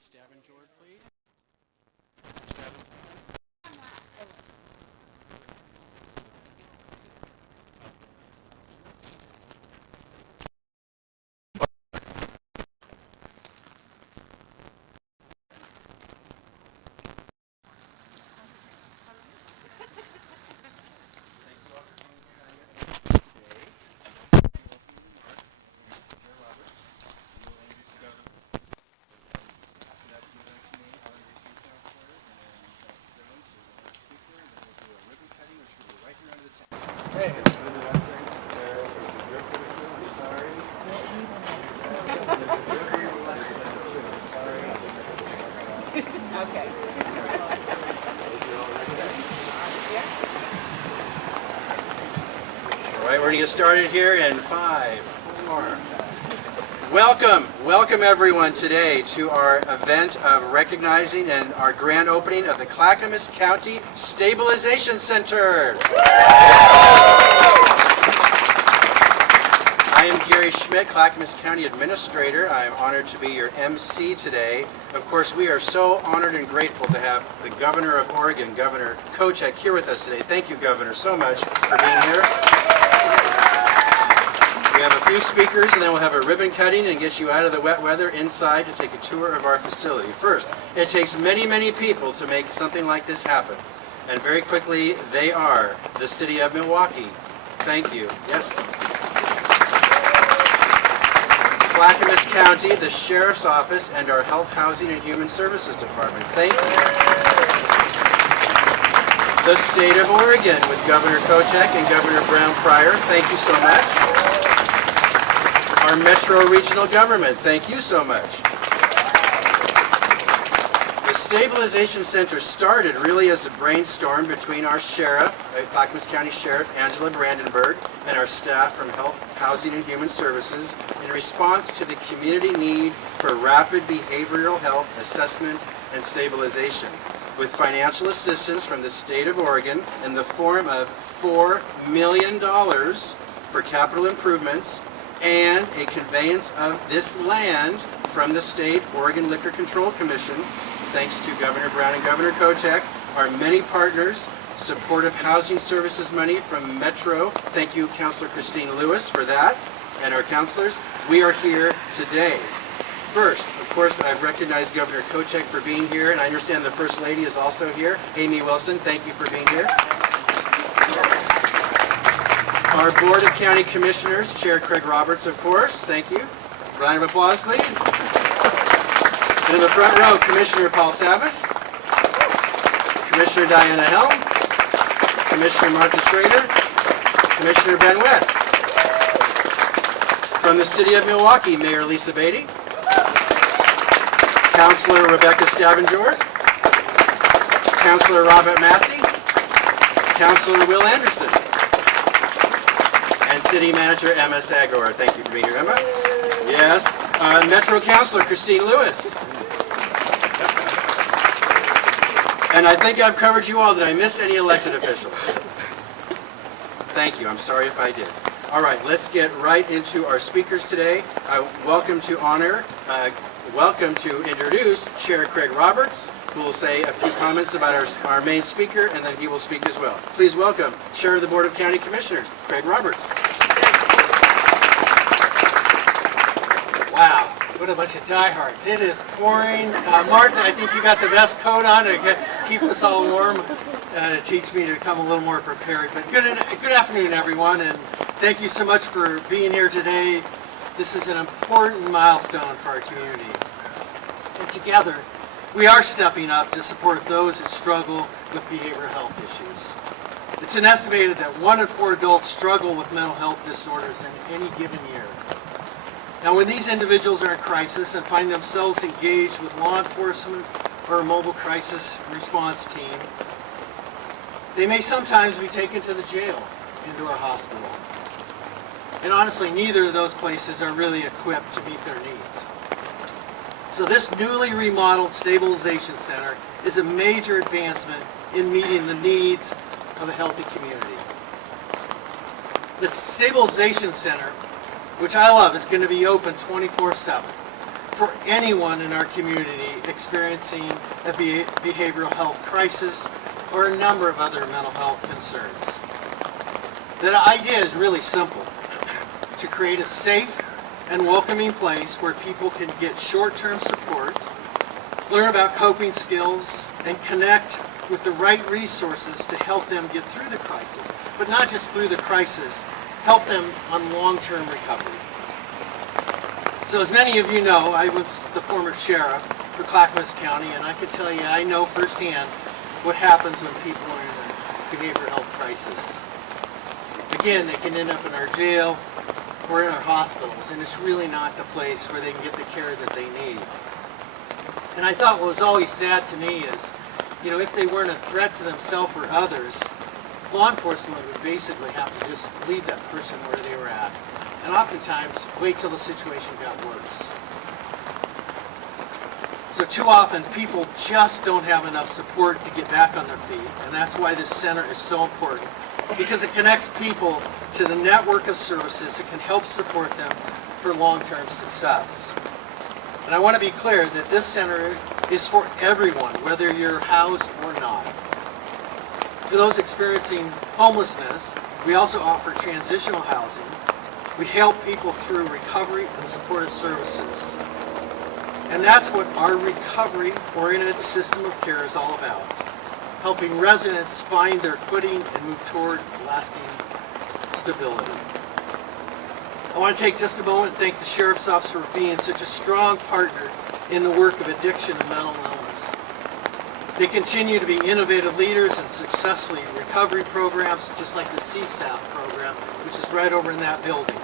Stabilization, please. Okay. All right, we're going to get started here in 5, 4. Welcome everyone today to our event of recognizing and our grand opening of the Clackamas County Stabilization Center. I am Gary Schmidt, Clackamas County Administrator. I am honored to be your MC today. Of course, we are so honored and grateful to have the Governor of Oregon, Governor Kotek, here with us today. Thank you, Governor, so much for being here. We have a few speakers, and then we'll have a ribbon cutting and get you out of the wet weather inside to take a tour of our facility. First, it takes many, many people to make something like this happen. And very quickly, they are the City of Milwaukie. Thank you. Yes? Clackamas County, the Sheriff's Office, and our Health, Housing, and Human Services Department. Thank you. The State of Oregon with Governor Kotek and Governor Brown-Pryor. Thank you so much. Our Metro Regional Government. Thank you so much. The Stabilization Center started really as a brainstorm between our sheriff, Clackamas County Sheriff Angela Brandenburg, and our staff from Health, Housing, and Human Services in response to the community need for rapid behavioral health assessment and stabilization, with financial assistance from the State of Oregon in the form of $4 million for capital improvements and a conveyance of this land from the State Oregon Liquor Control Commission, thanks to Governor Brown and Governor Kotek, our many partners, supportive housing services money from Metro. Thank you, Councilor Christine Lewis, for that, and our councilors. We are here today. First, of course, I've recognized Governor Kotek for being here, and I understand the First Lady is also here. Amy Wilson, thank you for being here. Our Board of County Commissioners, Chair Craig Roberts, of course. Thank you. Round of applause, please. And in the front row, Commissioner Paul Savas, Commissioner Diana Helm, Commissioner Martha Schrader, Commissioner Ben West. From the City of Milwaukie, Mayor Lisa Beatty, Councilor Rebecca Stavanger, Councilor Robert Massey, Councilor Will Anderson, and City Manager Emma Sagor. Thank you for being here, Emma. Yes. Metro Councilor Christine Lewis. And I think I've covered you all. Did I miss any elected officials? Thank you. I'm sorry if I did. All right, let's get right into our speakers today. Welcome to introduce Chair Craig Roberts, who will say a few comments about our main speaker, and then he will speak as well. Please welcome Chair of the Board of County Commissioners, Craig Roberts. Wow, what a bunch of diehards. It is pouring. Martha, I think you got the best coat on to keep us all warm, to teach me to come a little more prepared. But good afternoon, everyone, and thank you so much for being here today. This is an important milestone for our community. And together, we are stepping up to support those that struggle with behavioral health issues. It's been estimated that 1 in 4 adults struggle with mental health disorders in any given year. Now, when these individuals are in crisis and find themselves engaged with law enforcement or a mobile crisis response team, they may sometimes be taken to the jail, into our hospital. And honestly, neither of those places are really equipped to meet their needs. So this newly remodeled stabilization center is a major advancement in meeting the needs of a healthy community. The stabilization center, which I love, is going to be open 24/7. for anyone in our community experiencing a behavioral health crisis or a number of other mental health concerns. The idea is really simple: to create a safe and welcoming place where people can get short-term support, learn about coping skills, and connect with the right resources to help them get through the crisis. But not just through the crisis, help them on long-term recovery. So as many of you know, I was the former sheriff for Clackamas County, and I can tell you I know firsthand what happens when people are in a behavioral health crisis. Again, they can end up in our jail or in our hospitals, and it's really not the place where they can get the care that they need. And I thought what was always sad to me is, you know, if they weren't a threat to themselves or others, law enforcement would basically have to just leave that person where they were at, and oftentimes wait till the situation got worse. So too often people just don't have enough support to get back on their feet, and that's why this center is so important, because it connects people to the network of services that can help support them for long-term success. And I want to be clear that this center is for everyone, whether you're housed or not. For those experiencing homelessness, we also offer transitional housing. We help people through recovery and supportive services. And that's what our recovery-oriented system of care is all about: helping residents find their footing and move toward lasting stability. I want to take just a moment and thank the Sheriff's Office for being such a strong partner in the work of addiction and mental illness. They continue to be innovative leaders in successfully recovery programs, just like the CSAP program, which is right over in that building.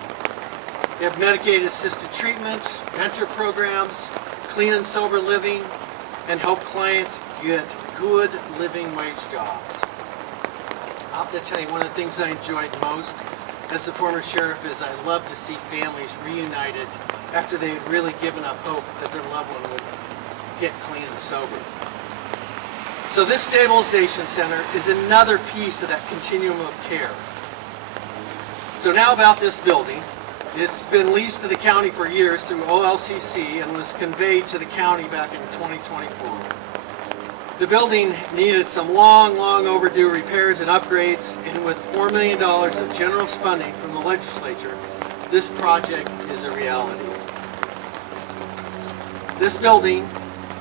They have medicated assisted treatment, mentor programs, clean and sober living, and help clients get good living wage jobs. I'll have to tell you, one of the things I enjoyed most as the former sheriff is I love to see families reunited after they had really given up hope that their loved one would get clean and sober. So this stabilization center is another piece of that continuum of care. So now about this building. It's been leased to the county for years through OLCC and was conveyed to the county back in 2024. The building needed some long overdue repairs and upgrades, and with $4 million of generous funding from the legislature, this project is a reality. This building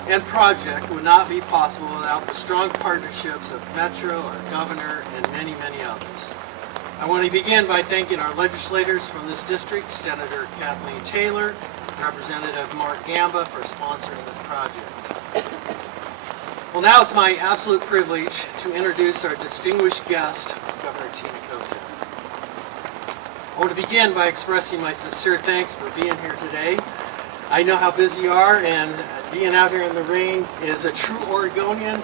and project would not be possible without the strong partnerships of Metro, our governor, and many others. I want to begin by thanking our legislators from this district, Senator Kathleen Taylor and Representative Mark Gamba, for sponsoring this project. Well, now it's my absolute privilege to introduce our distinguished guest, Governor Tina Kotek. I want to begin by expressing my sincere thanks for being here today. I know how busy you are, and being out here in the rain is a true Oregonian,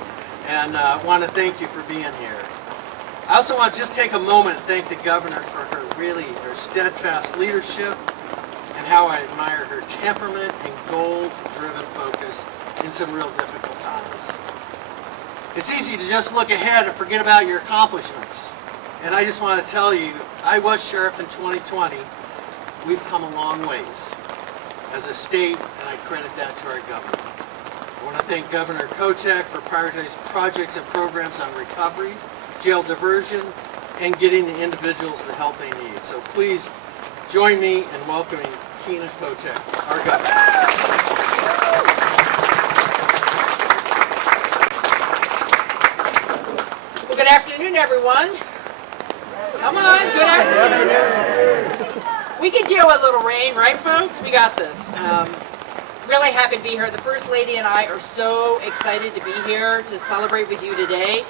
and I want to thank you for being here. I also want to just take a moment and thank the governor for her steadfast leadership, and how I admire her temperament and goal-driven focus in some real difficult times. It's easy to just look ahead and forget about your accomplishments. And I just want to tell you, I was sheriff in 2020. We've come a long ways as a state, and I credit that to our governor. I want to thank Governor Kotek for prioritizing projects and programs on recovery, jail diversion, and getting the individuals the help they need. So please join me in welcoming Tina Kotek, our governor. Well, good afternoon, everyone. Come on, good afternoon. We can deal with a little rain, right, folks? We got this. Really happy to be here. The First Lady and I are so excited to be here to celebrate with you today.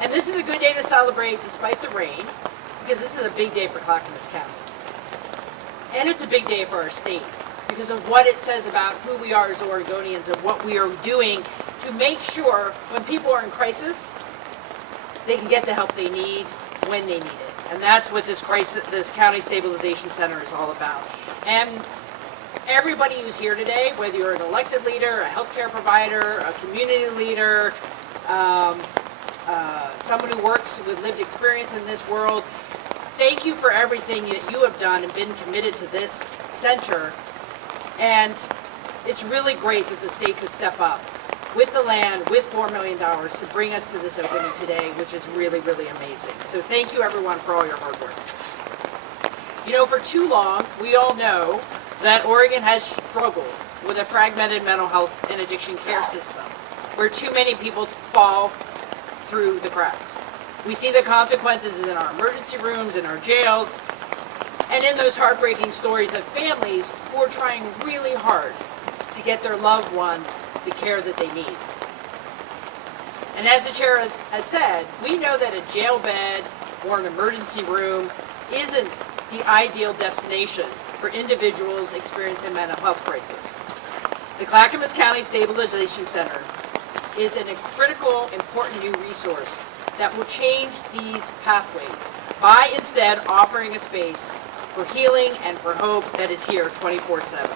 And this is a good day to celebrate despite the rain, because this is a big day for Clackamas County. And it's a big day for our state because of what it says about who we are as Oregonians and what we are doing to make sure when people are in crisis, they can get the help they need when they need it. And that's what this County Stabilization Center is all about. And everybody who's here today, whether you're an elected leader, a healthcare provider, a community leader, someone who works with lived experience in this world, thank you for everything that you have done and been committed to this center. And It's really great that the state could step up with the land, with $4 million to bring us to this opening today, which is really, really amazing. So thank you everyone for all your hard work. You know, for too long, we all know that Oregon has struggled with a fragmented mental health and addiction care system, where too many people fall through the cracks. We see the consequences in our emergency rooms, in our jails, and in those heartbreaking stories of families who are trying really hard to get their loved ones the care that they need. And as the chair has said, we know that a jail bed or an emergency room isn't the ideal destination for individuals experiencing mental health crisis. The Clackamas County Stabilization Center is a critical, important new resource that will change these pathways by instead offering a space for healing and for hope that is here 24/7.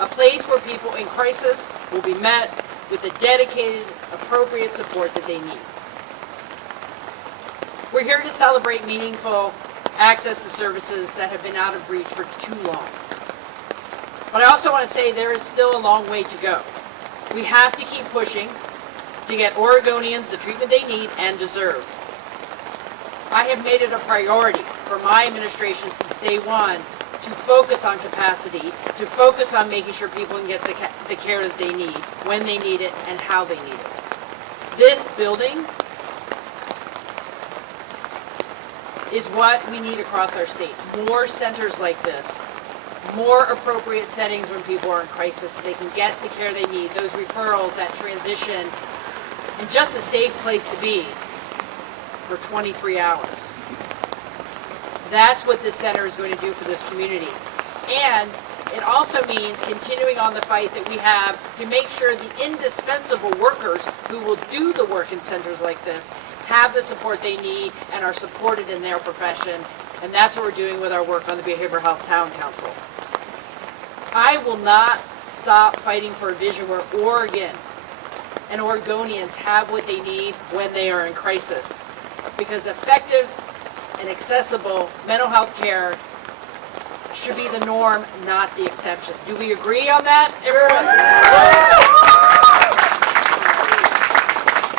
A place where people in crisis will be met with the dedicated, appropriate support that they need. We're here to celebrate meaningful access to services that have been out of reach for too long. But I also want to say there is still a long way to go. We have to keep pushing to get Oregonians the treatment they need and deserve. I have made it a priority for my administration since day one to focus on capacity, to focus on making sure people can get the care that they need, when they need it, and how they need it. This building is what we need across our state. More centers like this, more appropriate settings when people are in crisis so they can get the care they need, those referrals, that transition, and just a safe place to be for 23 hours. That's what this center is going to do for this community. And it also means continuing on the fight that we have to make sure the indispensable workers who will do the work in centers like this have the support they need and are supported in their profession. And that's what we're doing with our work on the Behavioral Health Town Council. I will not stop fighting for a vision where Oregon and Oregonians have what they need when they are in crisis. Because effective and accessible mental health care should be the norm, not the exception. Do we agree on that, everyone?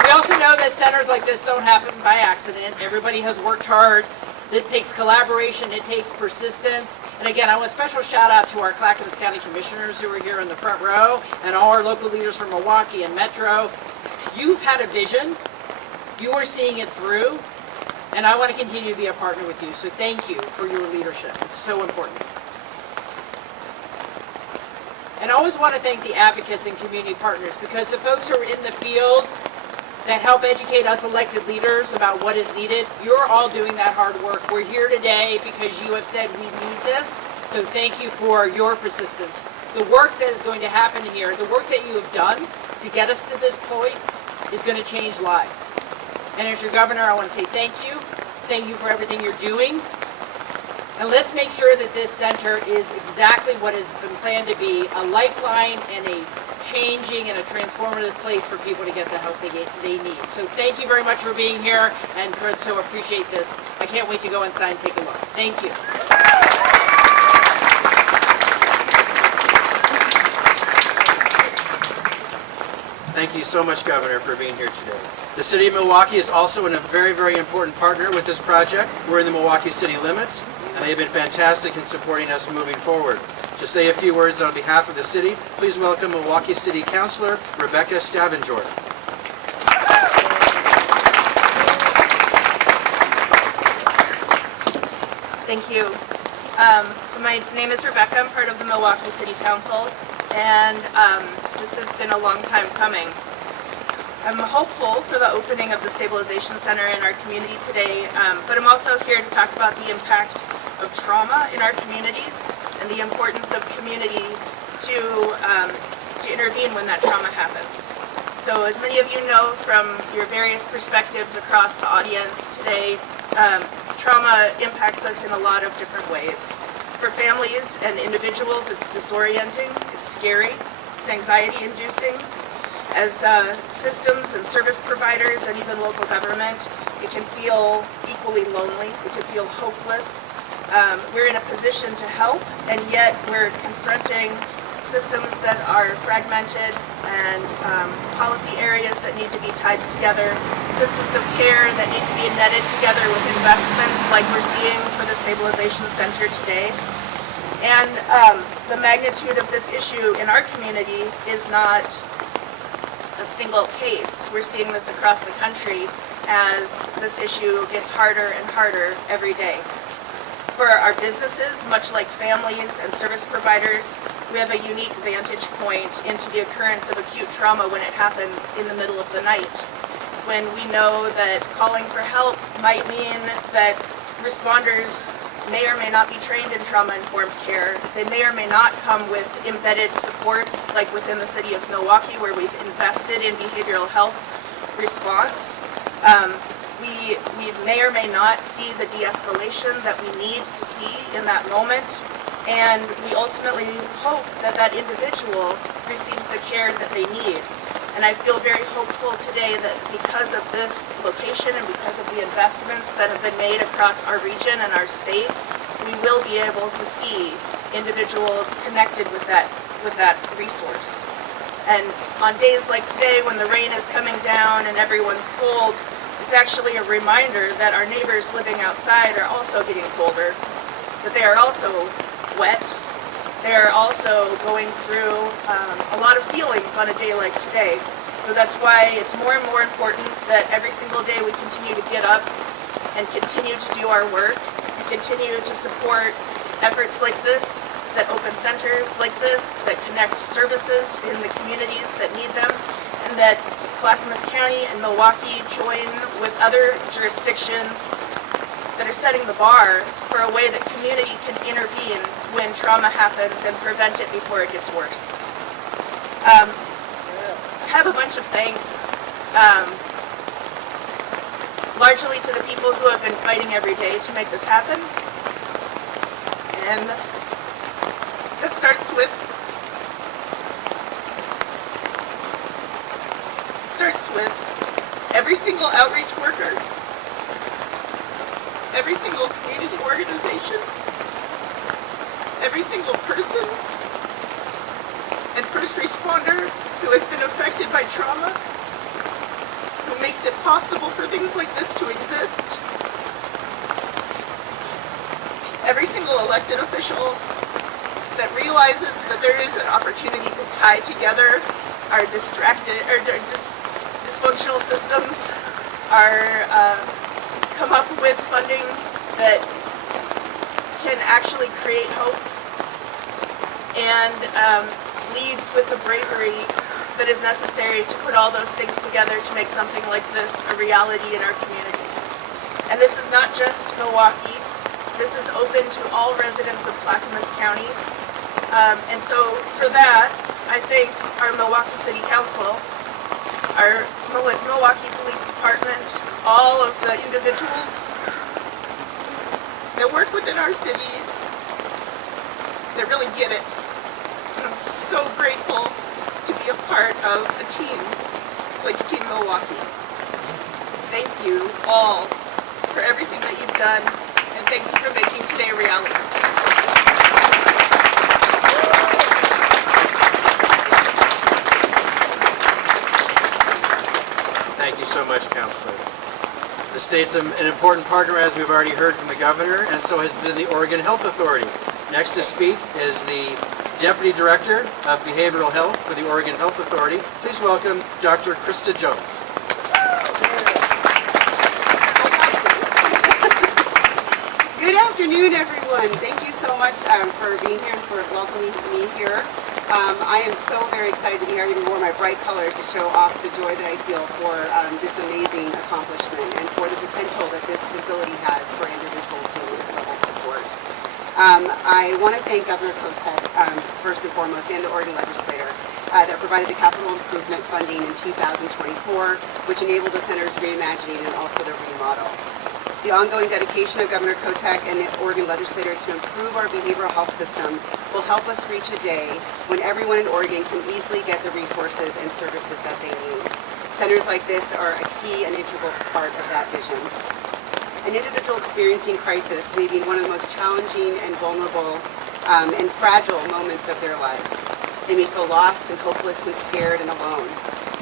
We also know that centers like this don't happen by accident. Everybody has worked hard. This takes collaboration, it takes persistence. And again, I want a special shout out to our Clackamas County Commissioners who are here in the front row and all our local leaders from Milwaukie and Metro. You've had a vision. You are seeing it through. And I want to continue to be a partner with you. So thank you for your leadership. It's so important. And I always want to thank the advocates and community partners because the folks who are in the field that help educate us elected leaders about what is needed, you're all doing that hard work. We're here today because you have said we need this. So thank you for your persistence. The work that is going to happen here, the work that you have done to get us to this point is going to change lives. And as your governor, I want to say thank you. Thank you for everything you're doing. And let's make sure that this center is exactly what has been planned to be, a lifeline and a changing and a transformative place for people to get the help they need. So thank you very much for being here and so appreciate this. I can't wait to go inside and take a look. Thank you. Thank you so much, Governor, for being here today. The City of Milwaukie is also a very, very important partner with this project. We're in the Milwaukie city limits, and they have been fantastic in supporting us moving forward. To say a few words on behalf of the city, please welcome Milwaukie City Councilor Rebecca Stavenjord. Thank you. So my name is Rebecca. I'm part of the Milwaukie City Council, and this has been a long time coming. I'm hopeful for the opening of the Stabilization Center in our community today, but I'm also here to talk about the impact of trauma in our communities and the importance of community to intervene when that trauma happens. So as many of you know from your various perspectives across the audience today, trauma impacts us in a lot of different ways. For families and individuals, it's disorienting, it's scary, it's anxiety-inducing. As systems and service providers and even local government, it can feel equally lonely, it can feel hopeless. We're in a position to help, and yet we're confronting systems that are fragmented and policy areas that need to be tied together, systems of care that need to be netted together with investments like we're seeing for the stabilization center today. And the magnitude of this issue in our community is not a single case. We're seeing this across the country as this issue gets harder and harder every day. For our businesses, much like families and service providers, we have a unique vantage point into the occurrence of acute trauma when it happens in the middle of the night. When we know that calling for help might mean that responders may or may not be trained in trauma-informed care. They may or may not come with embedded supports like within the city of Milwaukie, where we've invested in behavioral health response. We may or may not see the de-escalation that we need to see in that moment, and we ultimately hope that that individual receives the care that they need. And I feel very hopeful today that because of this location and because of the investments that have been made across our region and our state, we will be able to see individuals connected with that resource. And on days like today, when the rain is coming down and everyone's cold, it's actually a reminder that our neighbors living outside are also getting colder, that they are also wet. They are also going through a lot of feelings on a day like today. So that's why it's more and more important that every single day we continue to get up and continue to do our work and continue to support efforts like this, that open centers like this, that connect services in the communities that need them, and that Clackamas County and Milwaukie join with other jurisdictions that are setting the bar for a way that community can intervene when trauma happens and prevent it before it gets worse. I have a bunch of thanks, largely to the people who have been fighting every day to make this happen. And that starts with every single outreach worker, every single community organization, every single person and first responder who has been affected by trauma, who makes it possible for things like this to exist, every single elected official that realizes that there is an opportunity to tie together our dysfunctional systems, come up with funding that can actually create hope, and leads with the bravery that is necessary to put all those things together to make something like this a reality in our community. And this is not just Milwaukie. This is open to all residents of Clackamas County. And so for that, I thank our Milwaukie City Council, our Milwaukie Police Department, all of the individuals that work within our city that really get it. And I'm so grateful to be a part of a team like Team Milwaukie. Thank you all for everything that you've done, and thank you for making today a reality. Thank you so much, Counselor. The state's an important partner, as we've already heard from the governor, and so has been the Oregon Health Authority. Next to speak is the Deputy Director of Behavioral Health for the Oregon Health Authority. Please welcome Dr. Krista Jones. Good afternoon, everyone. Thank you so much for being here and for welcoming me here. I am so very excited to be here. I even wore my bright colors to show off the joy that I feel for this amazing accomplishment and for the potential that this facility has for individuals who need this level of support. I want to thank Governor Kotek, first and foremost, and the Oregon legislator that provided the capital improvement funding in 2024, which enabled the center's reimagining and also the remodel. The ongoing dedication of Governor Kotek and the Oregon legislator to improve our behavioral health system will help us reach a day when everyone in Oregon can easily get the resources and services that they need. Centers like this are a key and integral part of that vision. An individual experiencing crisis may be one of the most challenging and vulnerable and fragile moments of their lives. They may feel lost and hopeless and scared and alone.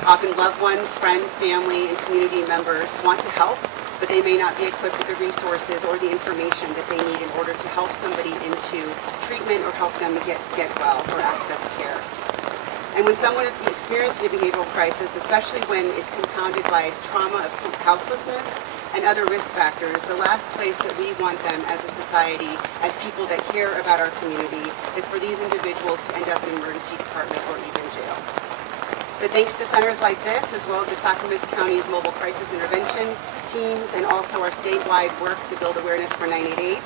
Often loved ones, friends, family, and community members want to help, but they may not be equipped with the resources or the information that they need in order to help somebody into treatment or help them get well or access care. And when someone is experiencing a behavioral crisis, especially when it's compounded by trauma of houselessness and other risk factors, the last place that we want them as a society, as people that care about our community, is for these individuals to end up in an emergency department or even jail. But thanks to centers like this, as well as the Clackamas County's mobile crisis intervention teams and also our statewide work to build awareness for 988,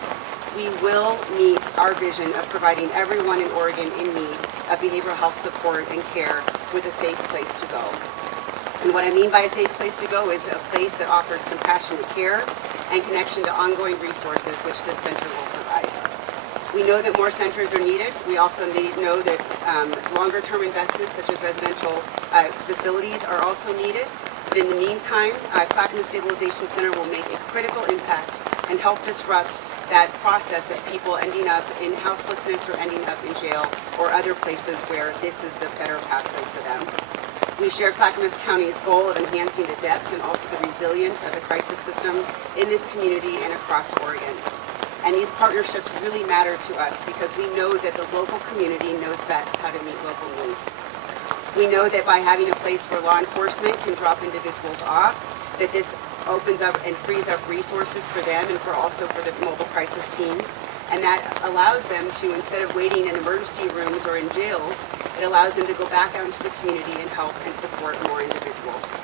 we will meet our vision of providing everyone in Oregon in need of behavioral health support and care with a safe place to go. And what I mean by a safe place to go is a place that offers compassionate care and connection to ongoing resources which this center will provide. We know that more centers are needed. We also know that longer-term investments such as residential facilities are also needed. But in the meantime, Clackamas Stabilization Center will make a critical impact and help disrupt that process of people ending up in houselessness or ending up in jail or other places where this is the better pathway for them. We share Clackamas County's goal of enhancing the depth and also the resilience of the crisis system in this community and across Oregon. And these partnerships really matter to us because we know that the local community knows best how to meet local needs. We know that by having a place where law enforcement can drop individuals off, that this opens up and frees up resources for them and also for the mobile crisis teams. And that allows them to, instead of waiting in emergency rooms or in jails, it allows them to go back out into the community and help and support more individuals.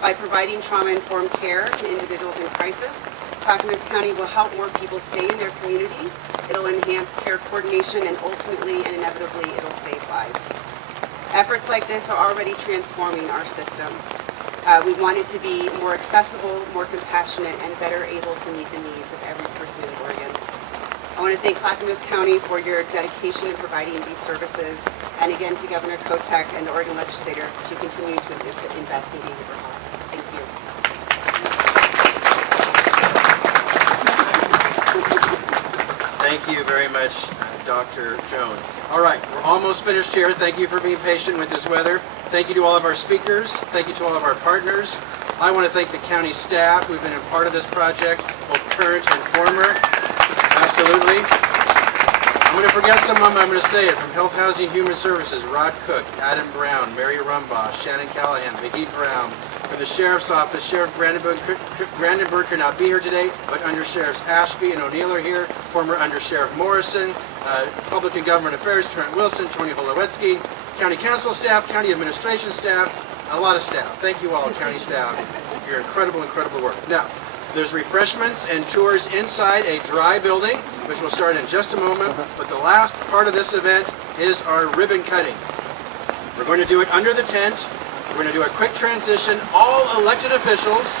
By providing trauma-informed care to individuals in crisis, Clackamas County will help more people stay in their community. It'll enhance care coordination and ultimately and inevitably it'll save lives. Efforts like this are already transforming our system. We want it to be more accessible, more compassionate, and better able to meet the needs of every person in Oregon. I want to thank Clackamas County for your dedication in providing these services, and again to Governor Kotek and the Oregon Legislature to continue to invest in behavioral health. Thank you. Thank you very much, Dr. Jones. All right, we're almost finished here. Thank you for being patient with this weather. Thank you to all of our speakers. Thank you to all of our partners. I want to thank the county staff who've been a part of this project, both current and former. Absolutely. I'm going to forget some of them. I'm going to say it. From Health, Housing, Human Services, Rod Cook, Adam Brown, Mary Rumbaugh, Shannon Callahan, Vicki Brown. From the Sheriff's Office, Sheriff Brandenburg could not be here today, but Under Sheriffs Ashby and O'Neill are here. Former Under Sheriff Morrison, Public and Government Affairs, Trent Wilson, Tony Holowetsky, County Council staff, County Administration staff, a lot of staff. Thank you all, county staff. Your incredible, incredible work. Now, there's refreshments and tours inside a dry building, which will start in just a moment, but the last part of this event is our ribbon cutting. We're going to do it under the tent. We're going to do a quick transition. All elected officials,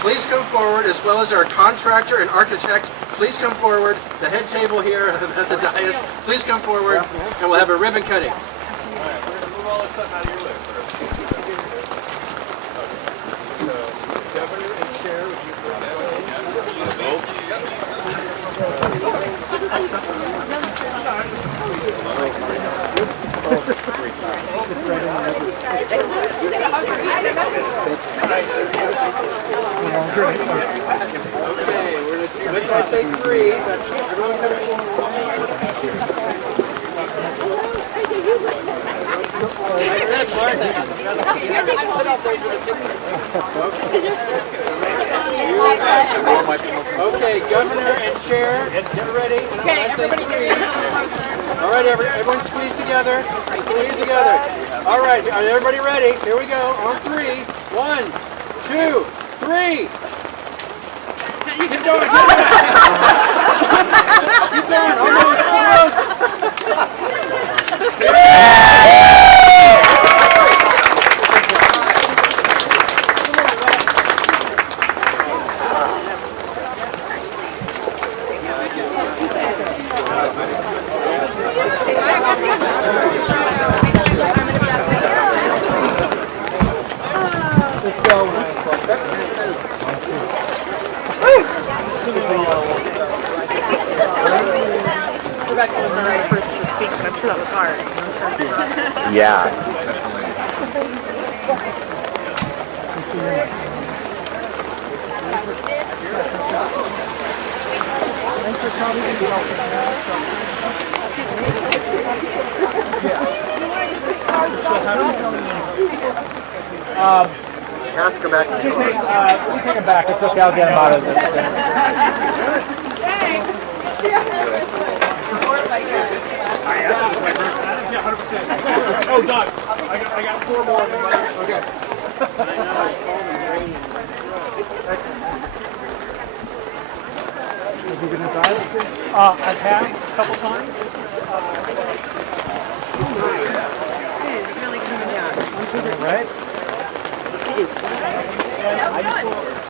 please come forward, as well as our contractor and architect. Please come forward. The head table here at the dais, please come forward, and we'll have a ribbon cutting. All right, we're going to move all this stuff out of your way first. So, Governor and Chair, if you could. Okay, let's all say three. Everyone come forward. I said Okay, Governor and Chair, get ready. Okay, I say three. All right, everyone squeeze together. Squeeze together. All right, are everybody ready? Here we go. On three. 1, 2, 3. Keep going. Keep going. Almost. Rebecca was the right person to speak, but I'm sure that was hard. Yeah. Ask him back. We can take him back. It's okay. I'll get him out of this. Yeah, 100%. Oh, done. I got 4 more. Okay. Move it inside. I've had a couple times. It's really coming down. Right?